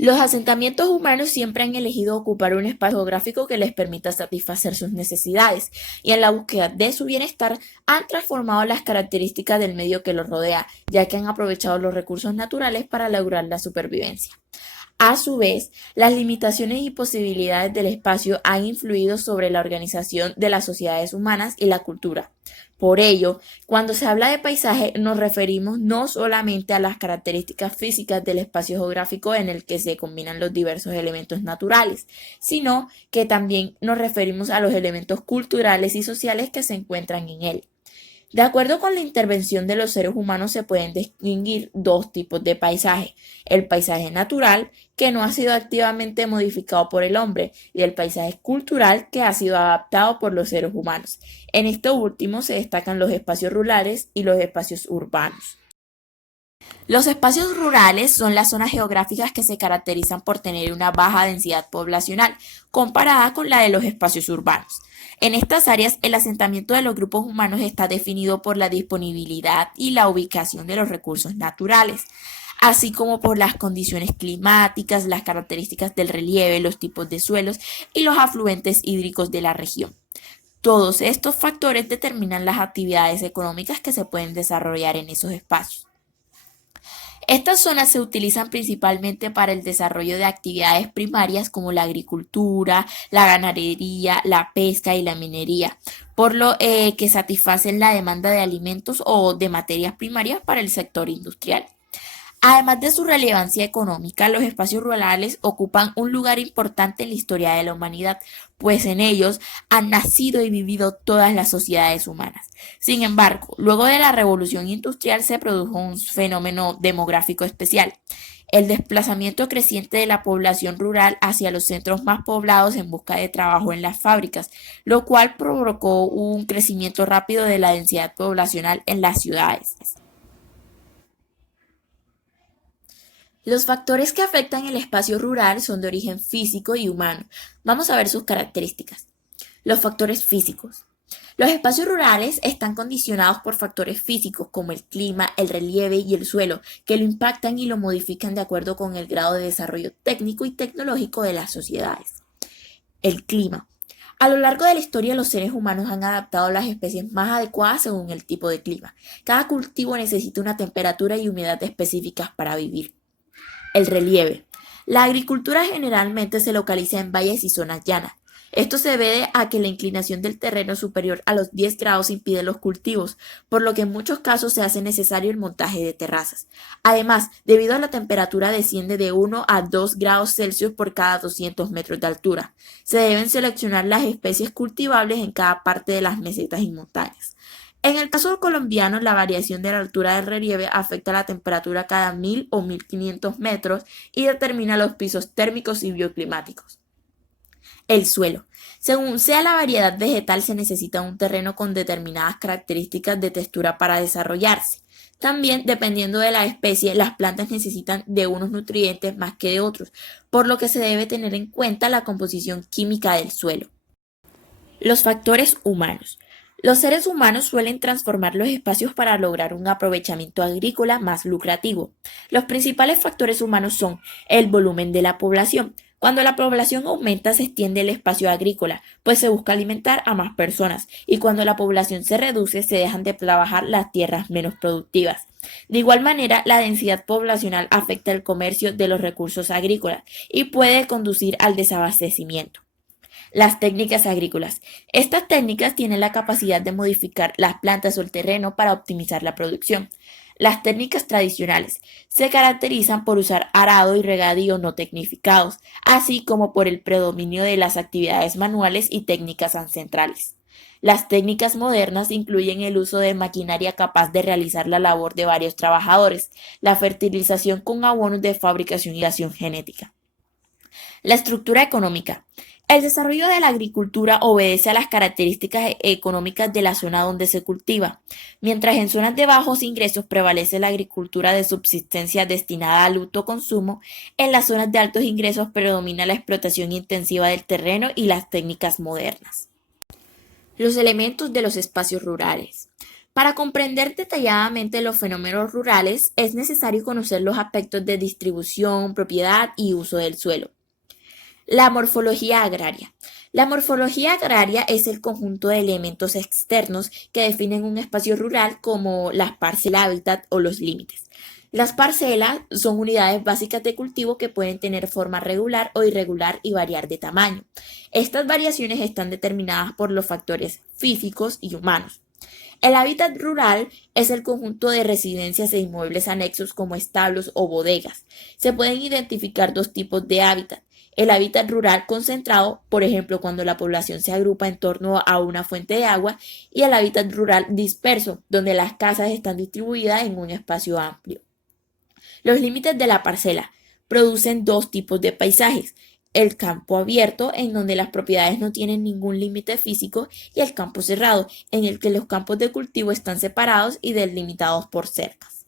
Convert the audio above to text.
Los asentamientos humanos siempre han elegido ocupar un espacio geográfico que les permita satisfacer sus necesidades y en la búsqueda de su bienestar han transformado las características del medio que los rodea, ya que han aprovechado los recursos naturales para lograr la supervivencia. A su vez, las limitaciones y posibilidades del espacio han influido sobre la organización de las sociedades humanas y la cultura. Por ello, cuando se habla de paisaje, nos referimos no solamente a las características físicas del espacio geográfico en el que se combinan los diversos elementos naturales, sino que también nos referimos a los elementos culturales y sociales que se encuentran en él. De acuerdo con la intervención de los seres humanos se pueden distinguir dos tipos de paisaje: el paisaje natural, que no ha sido activamente modificado por el hombre, y el paisaje cultural, que ha sido adaptado por los seres humanos. En este último se destacan los espacios rurales y los espacios urbanos. Los espacios rurales son las zonas geográficas que se caracterizan por tener una baja densidad poblacional comparada con la de los espacios urbanos. En estas áreas, el asentamiento de los grupos humanos está definido por la disponibilidad y la ubicación de los recursos naturales, así como por las condiciones climáticas, las características del relieve, los tipos de suelos y los afluentes hídricos de la región. Todos estos factores determinan las actividades económicas que se pueden desarrollar en esos espacios. Estas zonas se utilizan principalmente para el desarrollo de actividades primarias como la agricultura, la ganadería, la pesca y la minería, por lo que satisfacen la demanda de alimentos o de materias primarias para el sector industrial. Además de su relevancia económica, los espacios rurales ocupan un lugar importante en la historia de la humanidad, pues en ellos han nacido y vivido todas las sociedades humanas. Sin embargo, luego de la revolución industrial se produjo un fenómeno demográfico especial: el desplazamiento creciente de la población rural hacia los centros más poblados en busca de trabajo en las fábricas, lo cual provocó un crecimiento rápido de la densidad poblacional en las ciudades. Los factores que afectan el espacio rural son de origen físico y humano. Vamos a ver sus características. Los factores físicos. Los espacios rurales están condicionados por factores físicos como el clima, el relieve y el suelo, que lo impactan y lo modifican de acuerdo con el grado de desarrollo técnico y tecnológico de las sociedades. El clima. A lo largo de la historia, los seres humanos han adaptado las especies más adecuadas según el tipo de clima. Cada cultivo necesita una temperatura y humedad específicas para vivir. El relieve. La agricultura generalmente se localiza en valles y zonas llanas. Esto se debe a que la inclinación del terreno superior a los 10 grados impide los cultivos, por lo que en muchos casos se hace necesario el montaje de terrazas. Además, debido a la temperatura desciende de 1 a 2 grados Celsius por cada 200 metros de altura, se deben seleccionar las especies cultivables en cada parte de las mesetas y montañas. En el caso colombiano, la variación de la altura del relieve afecta la temperatura cada 1000 o 1500 metros y determina los pisos térmicos y bioclimáticos. El suelo. Según sea la variedad vegetal, se necesita un terreno con determinadas características de textura para desarrollarse. También, dependiendo de la especie, las plantas necesitan de unos nutrientes más que de otros, por lo que se debe tener en cuenta la composición química del suelo. Los factores humanos. Los seres humanos suelen transformar los espacios para lograr un aprovechamiento agrícola más lucrativo. Los principales factores humanos son el volumen de la población. Cuando la población aumenta, se extiende el espacio agrícola, pues se busca alimentar a más personas, y cuando la población se reduce, se dejan de trabajar las tierras menos productivas. De igual manera, la densidad poblacional afecta el comercio de los recursos agrícolas y puede conducir al desabastecimiento. Las técnicas agrícolas. Estas técnicas tienen la capacidad de modificar las plantas o el terreno para optimizar la producción. Las técnicas tradicionales se caracterizan por usar arado y regadío no tecnificados, así como por el predominio de las actividades manuales y técnicas ancestrales. Las técnicas modernas incluyen el uso de maquinaria capaz de realizar la labor de varios trabajadores, la fertilización con abonos de fabricación y acción genética. La estructura económica. El desarrollo de la agricultura obedece a las características económicas de la zona donde se cultiva. Mientras en zonas de bajos ingresos prevalece la agricultura de subsistencia destinada al autoconsumo, en las zonas de altos ingresos predomina la explotación intensiva del terreno y las técnicas modernas. Los elementos de los espacios rurales. Para comprender detalladamente los fenómenos rurales es necesario conocer los aspectos de distribución, propiedad y uso del suelo. La morfología agraria. La morfología agraria es el conjunto de elementos externos que definen un espacio rural como las parcelas, hábitat o los límites. Las parcelas son unidades básicas de cultivo que pueden tener forma regular o irregular y variar de tamaño. Estas variaciones están determinadas por los factores físicos y humanos. El hábitat rural es el conjunto de residencias e inmuebles anexos como establos o bodegas. Se pueden identificar dos tipos de hábitat. El hábitat rural concentrado, por ejemplo, cuando la población se agrupa en torno a una fuente de agua, y el hábitat rural disperso, donde las casas están distribuidas en un espacio amplio. Los límites de la parcela producen dos tipos de paisajes: el campo abierto, en donde las propiedades no tienen ningún límite físico, y el campo cerrado, en el que los campos de cultivo están separados y delimitados por cercas.